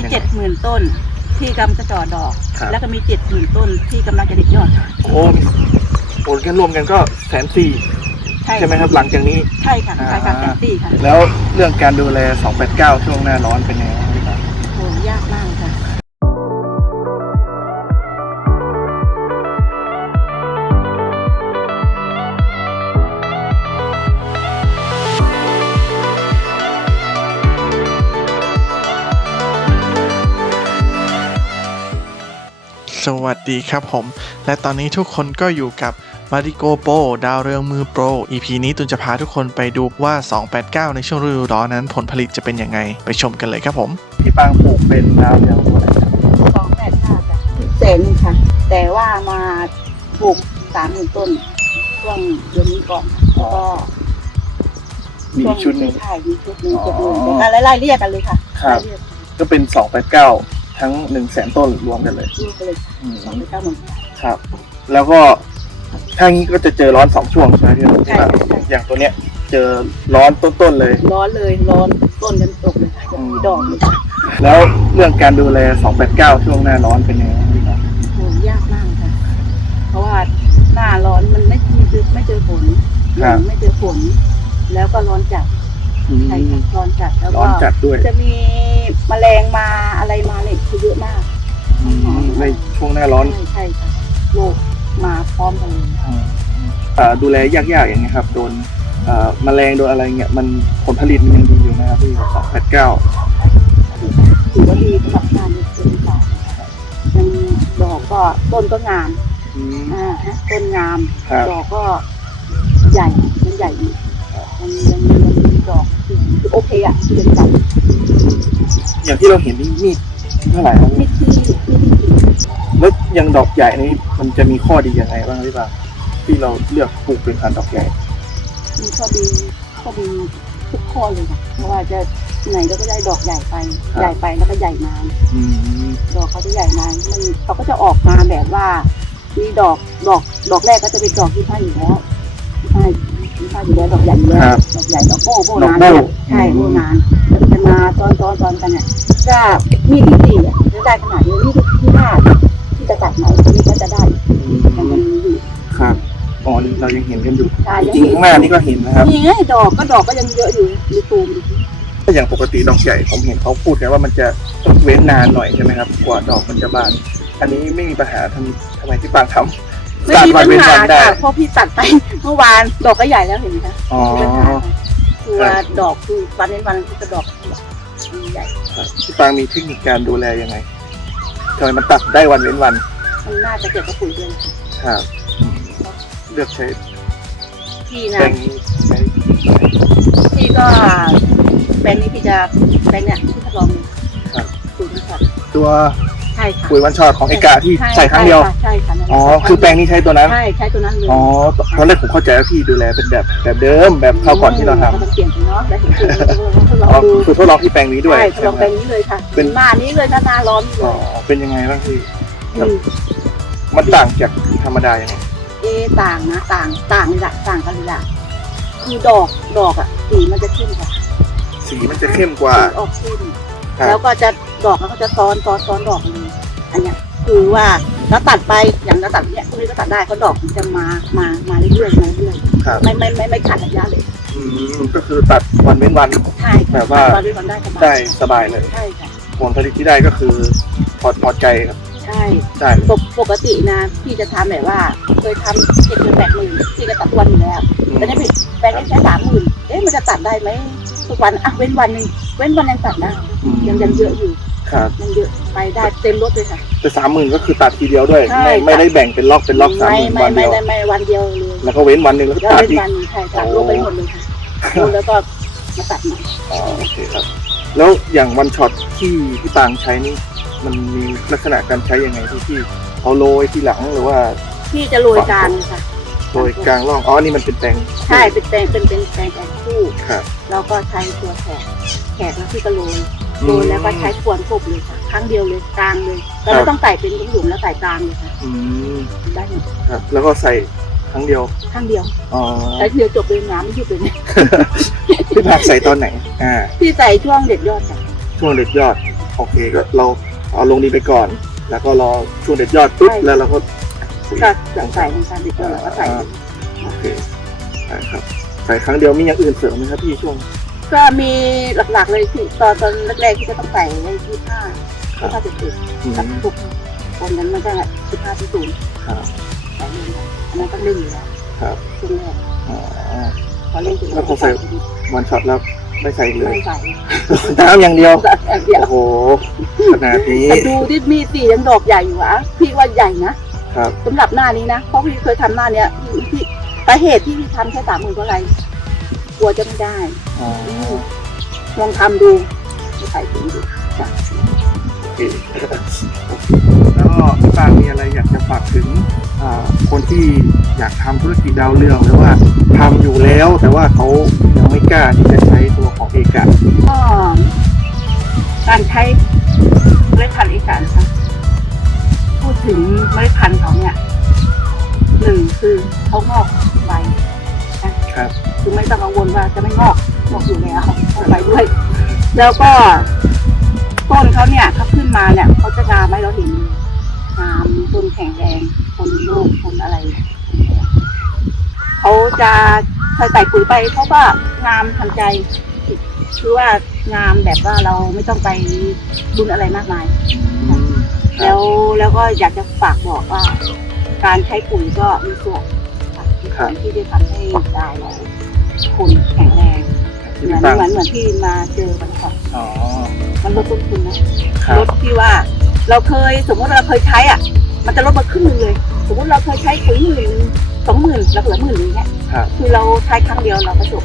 มีเป็นยังไง เจ็ดหมื่นต้น ที่กำลังจะจ่อดอก ครับ แล้วก็มีเจ็ดหมื่นต้นที่กำลังจะเด็ดยอดค่ะโอ้มีโอ้กันรวมกันก็แสนสี่ใช่ไหมครับ หลังจากนี้ ใช่ค่ะใช่ค่ะแสนสี่ค่ะแล้วเรื่องการดูแล 289 ช่วงหน้าร้อนเป็นยังไงบ้างพี่ครับโหยากมากเลย สวัสดีครับผม และตอนนี้ทุกคนก็อยู่กับมาริโกโปดาวเรืองมือโปร EP นี้ตุนจะพาทุกคนไปดูว่า 289 ในช่วงฤดูร้อนนั้นผลผลิตจะเป็นยังไง ไปชมกันเลยครับผม พี่ปางปลูกเป็นดาวเรืองตัวไหนครับสองแปดห้าจ้ะแสนหนึงค่ะ แต่ว่ามาปลูกสามหมื่นต้นช่วงเดือนนี้ก่อนแล้วก็มีอีกชุดหนึ่งใช่มีชุดหนึ่งอ๋อเจ็ดหมื่นเป็นการไล่ๆเรียกกันเลยค่ะครับ ไล่เรียกก็เป็น 289 ทั้ง1 0 0 0 0แสนต้นรวมกันเลยดูกันเลยค่ะอืมสองเก้าหมื่นครับ แล้วก็ถ้างี้ก็จะเจอร้อน2ช่วงใช่ไหมพี่ใช่ครับใช่ใช่อย่างตัวเนี้ย เจอร้อนต้นๆเลย ร้อนเลยร้อนต้นกันตกเลยค่ะจะมีดอกเลยแล้วเรื่องการดูแล 289 ช่วงหน้าร้อนเป็นยังไงบ้างพี่ครับโหยากมากค่ะ เพราะว่าหน้าร้อนมันไม่ไม่เจอไม่เจอฝนไม่เจอฝนแล้วก็ร้อนจัดอืมใช่ค่ะร้อนจัดแล้วร้ก็อนจัดด้วย จะมี แมลงมาอะไรมาเนี่ยคือเยอะมากอืมในช่วงหน้าร้อนใช่ใช่ค่ะโรคมาพร้อมกันเลยเอ่อดูแลยากๆอย่างเงี้ยครับโดนเอ่อแมลงโดนอะไรเงี้ยมันผลผลิตมันยังดีอยู่นะครับพี่สองแปดเก้าถือว่าดีสำหรับงานในสวนค่ะยังดอกก็ต้นก็งามอ่าฮะต้นงามครับดอกก็ใหญ่มันใหญ่ดียังยังยังมีดอกคือคือโอเคอะคือยังจัด อย่างที่เราเห็นนี่มีดเท่าไหร่ครับนี่ที่นี่ที่กี่แล้วอยังดอกใหญ่นี่มันจะมีข้อดียังไงบ้างพี่ปางที่เราเลือกปลูกเป็นพันธุ์ดอกใหญ่ มีข้อดีข้อดีทุกข้อเลยค่ะเพราะว่าจะไหนเราก็ได้ดอกใหญ่ไปใหญ่ไปแล้วก็ใหญ่นาน อืมดอกเขาจะใหญ่นานมันเขาก็จะออกมาแบบว่า มีดอกดอกดอกแรกก็จะเป็นดอกที่ห้าอยู่แล้วใช่ที่ห้าอยู่แล้วดอกใหญ่อยู่แล้วดอกใหญ่ดอกโบ้โบ้ดอกนานโบ้ใช่โบ้นานแล้ว ก็จะมาซ้อนซ้อนซ้อนกันเนี่ยถ้ามีที่สี่อะจะได้ขนาดนี้มีที่ที่ห้าที่จะตัดไหนนี่ก็จะได้อืมยังมันมีอยู่ครับอ๋อนี่เรายังเห็นกันอยู่ใช่จยังริงๆข้างหน้านี่ก็เห็นนะครับนี่ไงดอกก็ดอกก็ยังเยอะอยู่มีตูมถ้าอย่างปกติดอกใหญ่ผมเห็นเขาพูดกันว่ามันจะเว้นนานหน่อยใช่ไหมครับ กว่าดอกมันจะบาน อันนี้ไม่มีปัญหาทำทำไมพี่ปางทำไม่ตัดมีวัปันญเว้นหาวันได้ค่ะเพราะพี่ตัดไปเมื่อวานดอกก็ใหญ่แล้วเห็นไหมคะอ๋อ ไม่มีปัญหาค่ะคือว่าดอกคือวันนี้วันก็ดอกใหญ่ครับพี่ปางมีเทคนิคการดูแลยังไงทำไมมันตัดได้วันเว้นวัน มันน่าจะเกี่ยวกับปุ๋ยด้วยค่ะครับอืมเลือกใช้พี่แปนะลงนี้ใช้พี่ก็แปลงนี้พี่จะแปลงเนี่ยที่ทดลองเลยครับปุ๋ยมันสัตว์ตัวใช่ค่ะปุ๋ยวันช็อตของเอกาที่ใส่ครั้งเดียว ใช่ค่ะนั่นแหละอ๋อ คือแปลงนี้ใช้ตัวนั้น ใช่ใช้ตัวนั้นเลยอ๋อ ตอนแรกผมเข้าใจว่าพี่ดูแลเป็นแบบแบบเดิมแบบคราวก่อนที่เราทก็ต้องเปลี่ยนไปเนาะแล้วเห็นทดลำองอ๋อดูคือทดลองที่แปลงนี้ด้วยใช่ทดลองใช่ไหมแปลงนี้เลยค่ะ เป็นหน้านี้เลยถ้าหน้าร้อนนี่เลอ๋อย เป็นยังไงบ้างพี่ครับอืมมันต่างจากธรรมดายังไง เอะต่างนะต่างต่างเลยละต่างกันเลยละคือดอกดอกอะสีมันจะเข้มกว่าสีมันจะเข้มกว่า สีออกเข้มครับ แล้วก็จะดอกแล้วก็จะซ้อนซ้อนซ้อนดอกเลย อันเนี้ยคือว่าเราตัดไปอย่างเราตัดเนี้ยพวกนี้ก็ตัดได้เพราะดอกมันจะมามามาเรื่อยๆมาเรื่อยครับๆไม่ไม่ไม่ไม่ขาดระยะเลยอืมก็คือตัดวันเว้นวัน ใช่แบบว่าตอนนี้มันได้สบายได้สบายเลยใช่ค่ะผลผลิตที่ได้ก็คือพอพอใจครับใช่ได้ปกปกตินะพี่จะทำแบบว่า เคยทำเจ็ดหมื่นแปดหมื่นพี่ก็ตัดทุกวันอยู่แล้วอืมแต่นี่พี่แปลงนี้ใช้สามหมื่นเอ๊ะมันจะตัดได้ไหมทุกวันอะเว้นวันหนึ่งเว้นวันยังตัดได้อืมยังยังเยอะอยู่ ครับยังเยอะไปได้เต็มรถเลยค่ะ แต่สามหมื่นก็คือตัดทีเดียวด้วย ใช่ ไม่ค่ะไม่ได้แบ่งเป็นล็อกเป็นล็อกสามหไม่มื่นไม่วันไม่เดียวได้ไม่วันเดียวเลยแล้วก็เว้นวันหนึ่งแล้วก็แล้วตัดเว้นอีก วันใช่ตัดโอ้ลงไปหมดเลยค่ะลงแล้วก็มาตัดใหม่อ๋อโอเคครับ แล้วอย่างวันช็อตที่พี่ปางใช้นี่มันมีลักษณะการใช้ยังไงที่ที่เอาโรยที่หลังหรือว่าพี่จะโรยกลางเลยค่ะ โรยกลางร่องอ๋อนี่มันเป็นแตงใช่เป็นแปลงเป็นเป็นแปลงแปลงคู่ ครับแล้วก็ใช้ตัวแขกแขกแล้วพี่ก็โรย โรยแล้วก็ใช้ควนกบเลยค่ะครั้งเดียวเลยกลางเลยแต่ไม่ต้องใส่เป็นหลุมๆแล้วใส่กลางเลยค่ะอืมได้หมดครับ แล้วก็ใส่ครั้งเดียวครั้งเดียวอ๋อใช้เดียวจบเลยน้ำไม่หยุดเลยเนี่ยพี่ผักใส่ตอนไหน อ่าพี่ใส่ช่วงเด็ดยอดค่ะช่วงเด็ดยอด โอเคก็เราเอาลงดินไปก่อน แล้วก็รอช่วงเด็ดยอดปุ๊บแล้วเราก็ก็จะใส่ในการดิบแล้วก็ใส่โอเคได้ครับใส่ครั้งเดียวมีอย่างอื่นเสริมไหมครับพี่ช่วง ก็มีหลักๆเลยที่ตอนตอนแรกๆที่จะต้องใส่ในที่ผ้าที่ผ้าจุดอืมๆกับทุกคนนั้นมันก็ที่ผ้าที่ศูนย์ครับใส่เลยอันนั้นก็นึ่งอยู่แล้วครับช่วงแรกอ๋อพอเล่นถึงแล้วพอใส่วันช็อตแล้วไม่ใส่เลยไม่ใส่น้ำอย่างเดียว โอ้โหขนาดนี้ดูที่มีสียังดอกใหญ่อยู่อะพี่ว่าใหญ่นะครับสำหรับหน้านี้นะเพราะพี่เคยทำหน้าเนี้ยพี่สาเหตุที่พี่ทำแค่สามหมื่นเพราะอะไร กลัวจะไม่ได้อ๋อลองทำดูใส่ถุงดูจ้ะโอเคแล้วก็พี่ปางมีอะไรอยากจะฝากถึงอ่าคนที่อยากทำธุรกิจดาวเรืองหรือว่าทำอยู่แล้ว แต่ว่าเขายังไม่กล้าที่จะใช้ตัวของเอกะก็การใช้เมล็ดพันธุ์อีสานนะคะพูดถึงเมล็ดพันธุ์เขาเนี่ยหนึ่งคือเขางอกใบ ครับ คือไม่ต้องกังวลว่าจะไม่งอกงอกอยู่แล้วงอกใบด้วย แล้วก็ต้นเขาเนี่ยเขาขึ้นมาเนี่ยเขาจะงามไหมเราเห็นงามต้นแข็งแรงต้นลูกต้นอะไรเขาจะใส่ใส่ปุ๋ยไปเขาก็งามทันใจคือว่างามแบบว่าเราไม่ต้องไปดุนอะไรมากมาย แล้วแล้วก็อยากจะฝากบอกว่า การใช้ปุ๋ยก็มีส่วน ค่ะมีส่วนที่จะทำให้ดาวเราคุณแข็งแรงที่เหมืพี่อนปางเหมือนเหมือนที่มาเจอกันค่ะอ๋อ มันลดต้นทุนนะครัลบดที่ว่า เราเคยสมมติเราเคยใช้อะ มันจะลดมาครึ่งหนึงเลย สมมติเราเคยใช้ปุ๋ยหมื่นสองหมื่นแล้วเหลือหมื่นนึงเนี้ยครับคือเราใช้ครั้งเดียวเราก็จบ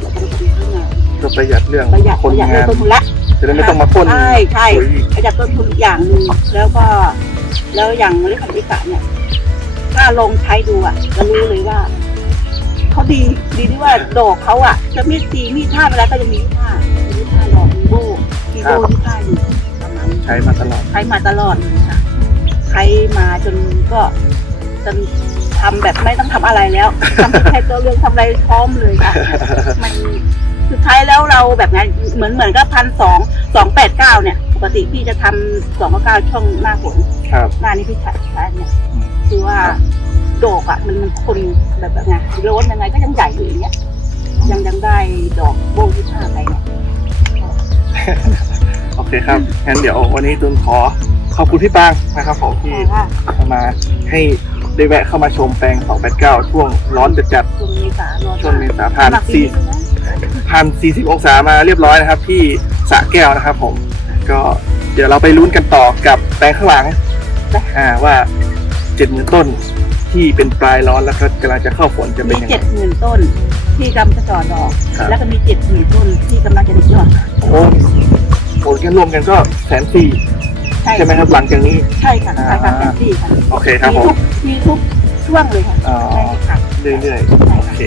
เราก็ได้ผลขึ้นมาก็ประหยัดเรื่องประหยัดคปนระหยัดงาเรื่องนต้นทุนละจะได้ไม่ต้องมาพ่นใช่ใช่ปุ๋ยอีกประหยัดต้นทุนอีกอย่างหนึ่งแล้วก็ แล้วอย่างเมล็ดพันธุ์อิสานเนี่ย ถ้าลองใช้ดูอะจะรู้เลยว่าเขาดีดีที่ว่าดอกเขาอะ จะมีสีมีท่าเวลาก็จะมีท่ามีท่าดอกมีโบมีโบมีท่าอยู่ประมาณนี้ใช้มาตลอดใช้มาตลอดเลยค่ะใช้มาจนก็จนทำแบบไม่ต้องทำอะไรแล้วทำแค่ตัวเรื่องทำอะไรพร้อมเลยค่ะมันสุดท้ายแล้วเราแบบนั้นเหมือนเหมือนกับพันสองสองแปดเก้าเนี่ย ปกติพี่จะทำสองเก้าช่วงหน้าฝนครับหน้านี้พี่ใช้ใช้เนี่ยอืม คือว่าดอกอะมันมันคนแบบแบบไงโล้นยังไงก็ยังใหญ่อยู่อย่างเงี้ยยังยังได้ดอกโบที่ห้าไปเนี่ยโอเคครับงั้นเดี๋ยววันนี้ตุนขอขอบคุณพี่ปางนะครับผมที่ค่ะมาให้ได้แวะเข้ามาชมแปลง 289 ช่วงร้อนจัดช่วงเมษารอๆช่วงเมษาผ่านสำหรับปีสี่นี้ด้วยนะพันสี่สิบองศามาเรียบร้อยนะครับ ที่สระแก้วนะครับผม ก็เดี๋ยวเราไปลุ้นกันต่อกับแปลงข้างหลังอ่าว่า เจ็ดหมื่นต้น ที่เป็นปลายร้อนแล้วก็กำลังจะเข้าฝนจะเป็นมียังไง เจ็ดหมื่นต้นที่กำลังจะจ่อดอก ครับ แล้วก็มีเจ็ดหมื่นต้นที่กำลังจะได้ยอดโอ้โหกันรวมกันก็แสนสี่ใช่ใช่ไหมครับหลังจากนี้ ใช่ค่ะใช่ค่ะแฟนซี่ค่ะโอเคครับมีผม ทุกมีทุกช่วงเลยค่ะอ๋อ ใช่ค่ะเรื่อยๆโอเค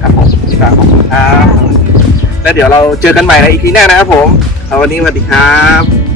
ครับผมพี่ปางขอบคุณครับแล้วเดี๋ยวเราเจอกันใหม่ในอีพีหน้านะครับผมแล้ววันนี้สวัสดีครับ